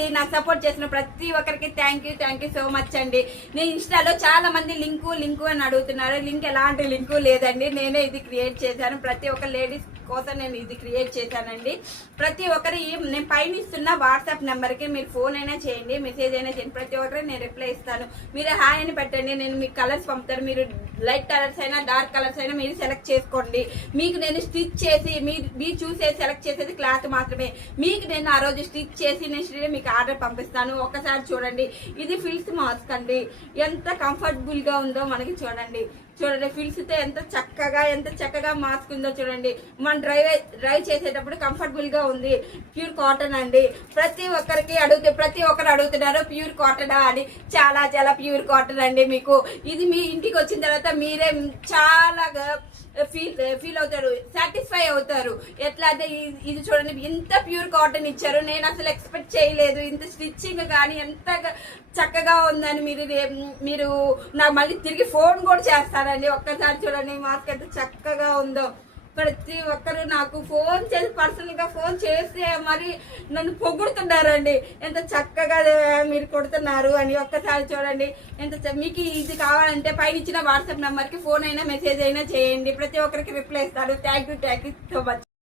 అండి. నాకు సపోర్ట్ చేసిన ప్రతి ఒక్కరికి థ్యాంక్ యూ సో మచ్ అండి. నేను ఇన్స్టాలో చాలా మంది లింకు అని అడుగుతున్నారు. లింక్ ఎలాంటి లింకు లేదండి, నేనే ఇది క్రియేట్ చేశాను. ప్రతి ఒక్క లేడీస్ కోసం నేను ఇది క్రియేట్ చేశానండి. ప్రతి ఒక్కరు నేను పైన ఇస్తున్న వాట్సాప్ నెంబర్కి మీరు ఫోన్ అయినా చేయండి, మెసేజ్ అయినా చేయండి, ప్రతి ఒక్కరికి నేను రిప్లై ఇస్తాను. మీరు హాయ్ అని పెట్టండి, నేను మీకు కలర్స్ పంపుతాను. మీరు లైట్ కలర్స్ అయినా డార్క్ కలర్స్ అయినా మీరు సెలెక్ట్ చేసుకోండి. మీకు నేను స్టిచ్ చేసి మీరు చూసేది సెలెక్ట్ చేసేది క్లాత్ మాత్రమే. మీకు నేను ఆ రోజు స్టిచ్ చేసి నేను మీకు ఆర్డర్ పంపిస్తాను. ఒక్కసారి చూడండి, ఇది ఫిల్స్ మాస్క్ అండి. ఎంత కంఫర్టబుల్ గా ఉందో మనకి చూడండి. ఫిల్స్ తో ఎంత చక్కగా మాస్క్ ఉందో చూడండి. మనం డ్రైవ్ చేసేటప్పుడు కంఫర్టబుల్ గా ఉంది. ప్యూర్ కాటన్ అండి. ప్రతి ఒక్కరు అడుగుతున్నారు ప్యూర్ కాటన్ అని. చాలా ప్యూర్ కాటన్ అండి. మీకు ఇది మీ ఇంటికి వచ్చిన తర్వాత మీరే చాలా ఫీల్ అవుతారు, సాటిస్ఫై అవుతారు. ఎట్లా అంటే ఇది చూడండి, ఇంత ప్యూర్ కాటన్ ఇచ్చారు. నేను అసలు ఎక్స్పెక్ట్ చేయలేదు ఇంత స్టిచ్చింగ్ కానీ ఎంత చక్కగా ఉందని. మీరు నాకు మళ్ళీ తిరిగి ఫోన్ కూడా చేస్తారండి. ఒక్కసారి చూడండి మాస్క్ ఎంత చక్కగా ఉందో. ప్రతి ఒక్కరు నాకు ఫోన్ చేసి పర్సనల్ గా ఫోన్ చేసి మరి నన్ను పొగుడుతున్నారండి, ఎంత చక్కగా మీరు కొడుతున్నారు అని. ఒక్కసారి చూడండి ఎంత మీకు ఇది కావాలంటే పైన ఇచ్చిన వాట్సాప్ నెంబర్ కి ఫోన్ అయినా మెసేజ్ అయినా చేయండి. ప్రతి ఒక్కరికి రిప్లై ఇస్తారు. Thank you so much.